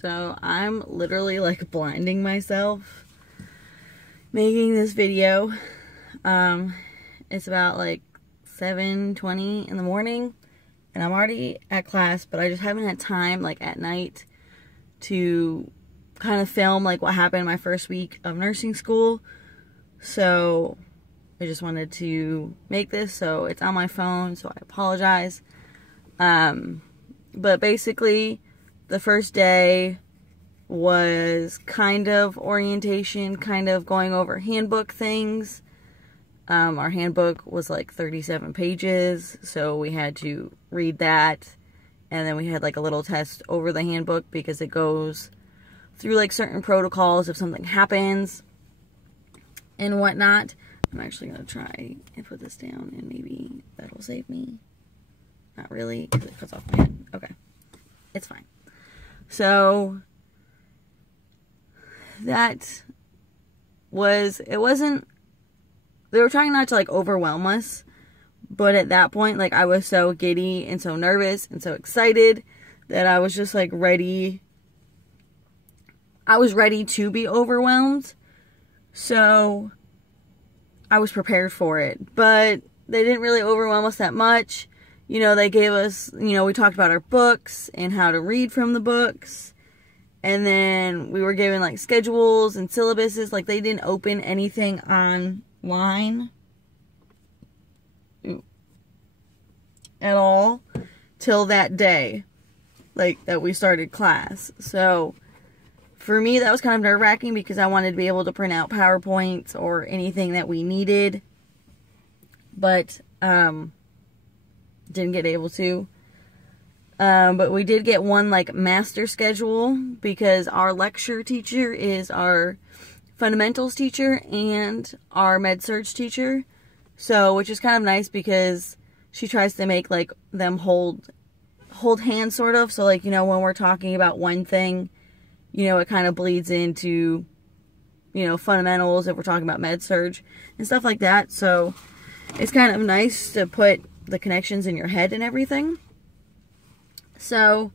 So I'm literally like blinding myself making this video. It's about like 7:20 in the morning and I'm already at class, but I just haven't had time like at night to kind of film like what happened in my first week of nursing school. So I just wanted to make this, so it's on my phone, so I apologize. But basically the first day was kind of orientation, kind of going over handbook things. Our handbook was like 37 pages, so we had to read that, and then we had like a little test over the handbook because it goes through like certain protocols if something happens and whatnot. I'm actually going to try and put this down and maybe that'll save me. Not really, because it cuts off my head. Okay, it's fine. So that was, it wasn't, they were trying not to like overwhelm us, but at that point, like I was so giddy and so nervous and so excited that I was just like ready. I was ready to be overwhelmed. So I was prepared for it, but they didn't really overwhelm us that much. You know, they gave us, you know, we talked about our books and how to read from the books. And then we were given like schedules and syllabuses. Like they didn't open anything online at all till that day, like that we started class. So for me, that was kind of nerve-wracking because I wanted to be able to print out PowerPoints or anything that we needed, but didn't get able to. But we did get one like master schedule because our lecture teacher is our fundamentals teacher and our med-surg teacher. So, which is kind of nice because she tries to make like them hold hands sort of. So like, you know, when we're talking about one thing, you know, it kind of bleeds into, you know, fundamentals if we're talking about med-surg and stuff like that. So it's kind of nice to put the connections in your head and everything. So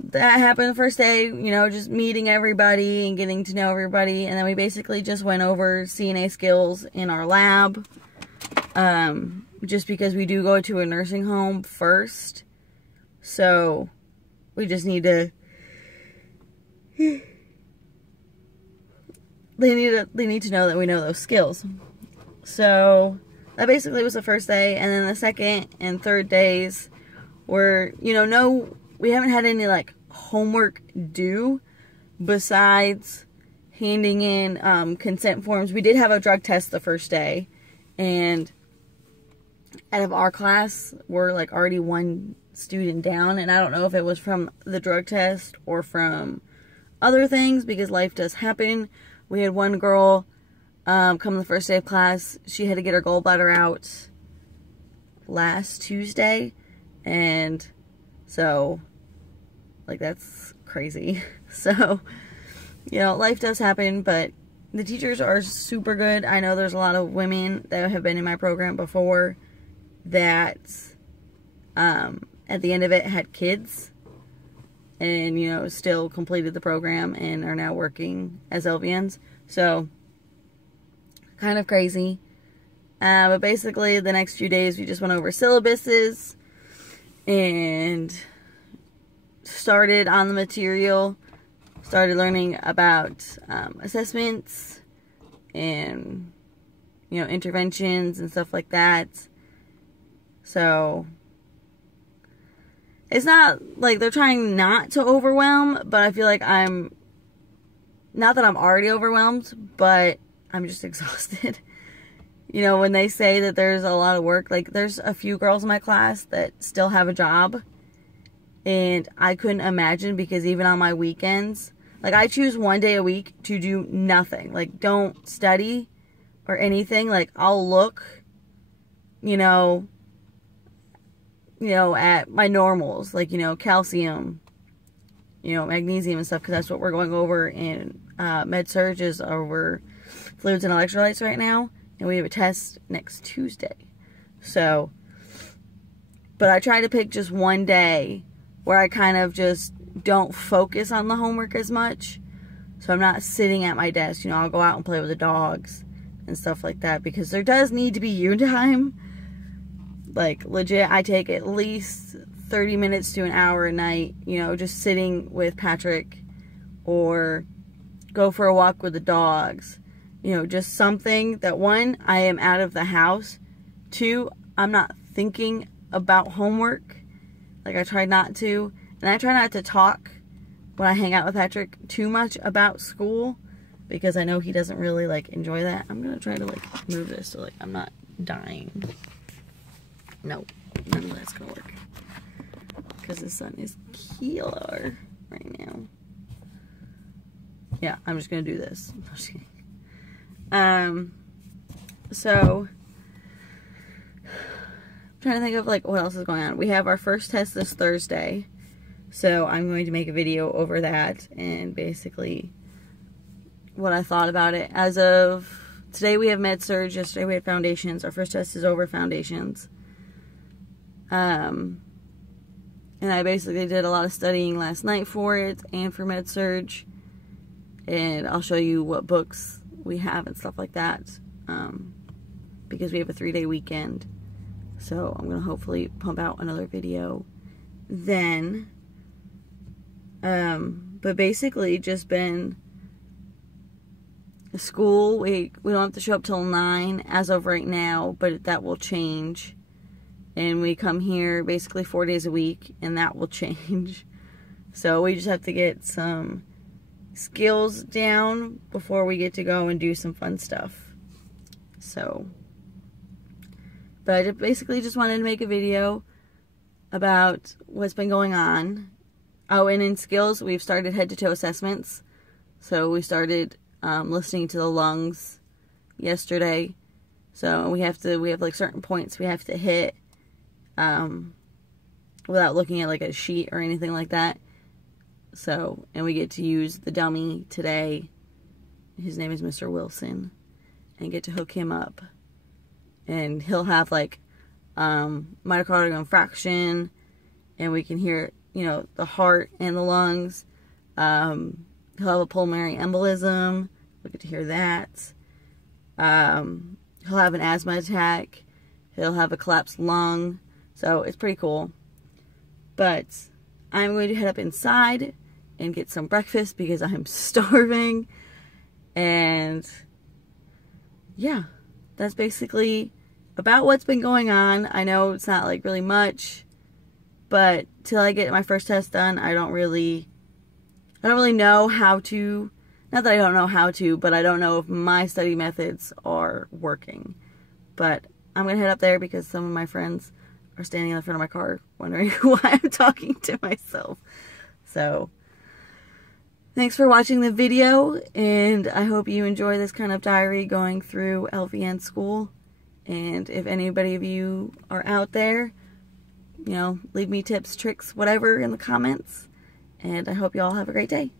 that happened the first day, you know, just meeting everybody and getting to know everybody. And then we basically just went over CNA skills in our lab. Just because we do go to a nursing home first. So we just need to, they need to know that we know those skills. So that basically was the first day. And then the second and third days were, you know, we haven't had any like homework due besides handing in consent forms. We did have a drug test the first day, and out of our class we're like already one student down, and I don't know if it was from the drug test or from other things because life does happen. We had one girl come the first day of class. She had to get her gallbladder out last Tuesday, and so like that's crazy. So, you know, life does happen, but the teachers are super good. I know there's a lot of women that have been in my program before that at the end of it had kids and, you know, still completed the program and are now working as LVNs. So kind of crazy. But basically the next few days we just went over syllabuses and started on the material, started learning about assessments and, you know, interventions and stuff like that. So it's not like they're trying not to overwhelm, but I feel like I'm, not that I'm already overwhelmed, but I'm just exhausted. You know, when they say that there's a lot of work, like there's a few girls in my class that still have a job, and I couldn't imagine, because even on my weekends, like I choose one day a week to do nothing, like don't study or anything. Like I'll look, you know, at my normals, like, you know, calcium, you know, magnesium and stuff, because that's what we're going over in med-surg is over fluids and electrolytes right now, and we have a test next Tuesday. So, but I try to pick just one day where I kind of just don't focus on the homework as much. So I'm not sitting at my desk. You know, I'll go out and play with the dogs and stuff like that, because there does need to be you time. Like, legit, I take at least 30 minutes to an hour a night, you know, just sitting with Patrick, or go for a walk with the dogs. You know, just something that, one, I am out of the house. Two, I'm not thinking about homework. Like, I try not to. And I try not to talk when I hang out with Patrick too much about school, because I know he doesn't really, like, enjoy that. I'm going to try to, like, move this so, like, I'm not dying. No, none of that's going to work. Because the sun is killer right now. Yeah, I'm just going to do this. I'm just kidding. So, I'm trying to think of, like, what else is going on. We have our first test this Thursday. So, I'm going to make a video over that and basically what I thought about it. As of today, we have med-surg. Yesterday, we had foundations. Our first test is over foundations. And I basically did a lot of studying last night for it and for med-surg. And I'll show you what books we have and stuff like that. Because we have a 3-day weekend. So I'm going to hopefully pump out another video then. But basically just been school. We don't have to show up till 9 as of right now, but that will change. And we come here basically 4 days a week, and that will change. So we just have to get some skills down before we get to go and do some fun stuff. So, but I basically just wanted to make a video about what's been going on. Oh, and in skills, we've started head-to-toe assessments. So we started listening to the lungs yesterday. So we have like certain points we have to hit without looking at like a sheet or anything like that. So, and we get to use the dummy today. His name is Mr. Wilson. And get to hook him up. And he'll have like myocardial infarction. And we can hear, you know, the heart and the lungs. He'll have a pulmonary embolism. We get to hear that. He'll have an asthma attack. He'll have a collapsed lung. So it's pretty cool. But I'm going to head up inside and get some breakfast because I'm starving. And yeah, that's basically about what's been going on. I know it's not like really much, but till I get my first test done, I don't really know how to, not that I don't know how to, but I don't know if my study methods are working. But I'm going to head up there because some of my friends are standing in the front of my car wondering why I'm talking to myself. So, thanks for watching the video, and I hope you enjoy this kind of diary going through LVN school. And if anybody of you are out there, you know, leave me tips, tricks, whatever in the comments. And I hope you all have a great day.